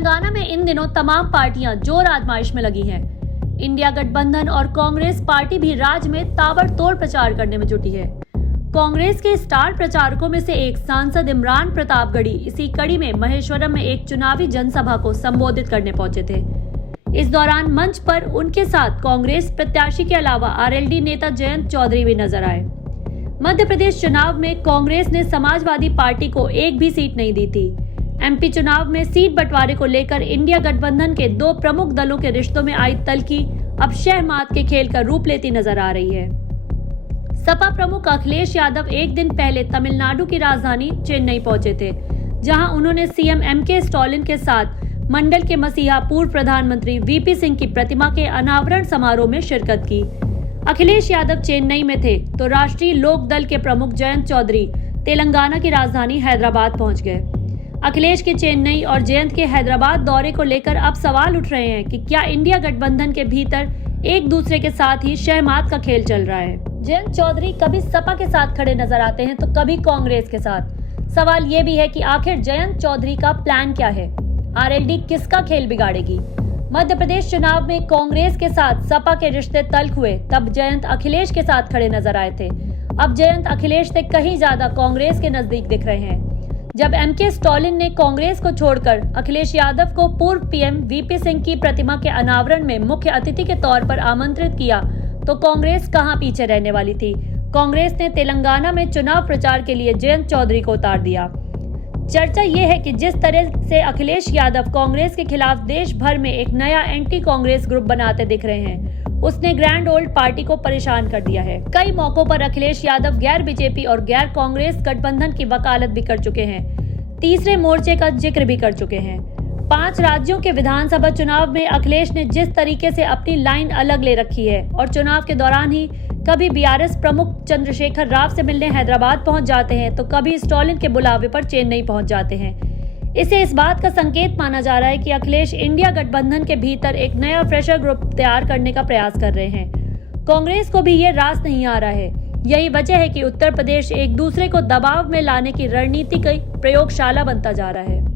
तेलंगाना में इन दिनों तमाम पार्टियां जोर आजमाइश में लगी हैं। इंडिया गठबंधन और कांग्रेस पार्टी भी राज्य में ताबड़तोड़ प्रचार करने में जुटी है। कांग्रेस के स्टार प्रचारकों में से एक सांसद इमरान प्रतापगढ़ी इसी कड़ी में महेश्वरम में एक चुनावी जनसभा को संबोधित करने पहुंचे थे। इस दौरान मंच पर उनके साथ कांग्रेस प्रत्याशी के अलावा आरएलडी नेता जयंत चौधरी भी नजर आए। मध्य प्रदेश चुनाव में कांग्रेस ने समाजवादी पार्टी को एक भी सीट नहीं दी थी। एमपी चुनाव में सीट बंटवारे को लेकर इंडिया गठबंधन के दो प्रमुख दलों के रिश्तों में आई तल्खी अब शह-मात के खेल का रूप लेती नजर आ रही है। सपा प्रमुख अखिलेश यादव एक दिन पहले तमिलनाडु की राजधानी चेन्नई पहुंचे थे, जहां उन्होंने सीएम एमके स्टालिन के साथ मंडल के मसीहा पूर्व प्रधानमंत्री वीपी सिंह की प्रतिमा के अनावरण समारोह में शिरकत की। अखिलेश यादव चेन्नई में थे तो राष्ट्रीय लोक दल के प्रमुख जयंत चौधरी तेलंगाना की राजधानी हैदराबाद पहुंच गए। अखिलेश के चेन्नई और जयंत के हैदराबाद दौरे को लेकर अब सवाल उठ रहे हैं कि क्या इंडिया गठबंधन के भीतर एक दूसरे के साथ ही शह-मात का खेल चल रहा है। जयंत चौधरी कभी सपा के साथ खड़े नजर आते हैं तो कभी कांग्रेस के साथ। सवाल ये भी है कि आखिर जयंत चौधरी का प्लान क्या है, आरएलडी किसका खेल बिगाड़ेगी। मध्य प्रदेश चुनाव में कांग्रेस के साथ सपा के रिश्ते तल्ख हुए, तब जयंत अखिलेश के साथ खड़े नजर आए थे। अब जयंत अखिलेश से कहीं ज्यादा कांग्रेस के नजदीक दिख रहे हैं। जब एमके स्टालिन ने कांग्रेस को छोड़कर अखिलेश यादव को पूर्व पीएम वीपी सिंह की प्रतिमा के अनावरण में मुख्य अतिथि के तौर पर आमंत्रित किया तो कांग्रेस कहां पीछे रहने वाली थी। कांग्रेस ने तेलंगाना में चुनाव प्रचार के लिए जयंत चौधरी को उतार दिया। चर्चा ये है कि जिस तरह से अखिलेश यादव कांग्रेस के खिलाफ देश भर में एक नया एंटी कांग्रेस ग्रुप बनाते दिख रहे हैं, उसने ग्रैंड ओल्ड पार्टी को परेशान कर दिया है। कई मौकों पर अखिलेश यादव गैर बीजेपी और गैर कांग्रेस गठबंधन की वकालत भी कर चुके हैं, तीसरे मोर्चे का जिक्र भी कर चुके हैं। 5 राज्यों के विधानसभा चुनाव में अखिलेश ने जिस तरीके से अपनी लाइन अलग ले रखी है और चुनाव के दौरान ही कभी बीआरएस प्रमुख चंद्रशेखर राव से मिलने हैदराबाद पहुंच जाते हैं तो कभी स्टालिन के बुलावे पर चेन्नई पहुंच जाते हैं। इसे इस बात का संकेत माना जा रहा है कि अखिलेश इंडिया गठबंधन के भीतर एक नया फ्रेशर ग्रुप तैयार करने का प्रयास कर रहे हैं। कांग्रेस को भी ये रास नहीं आ रहा है। यही वजह है कि उत्तर प्रदेश एक दूसरे को दबाव में लाने की रणनीति की प्रयोगशाला बनता जा रहा है।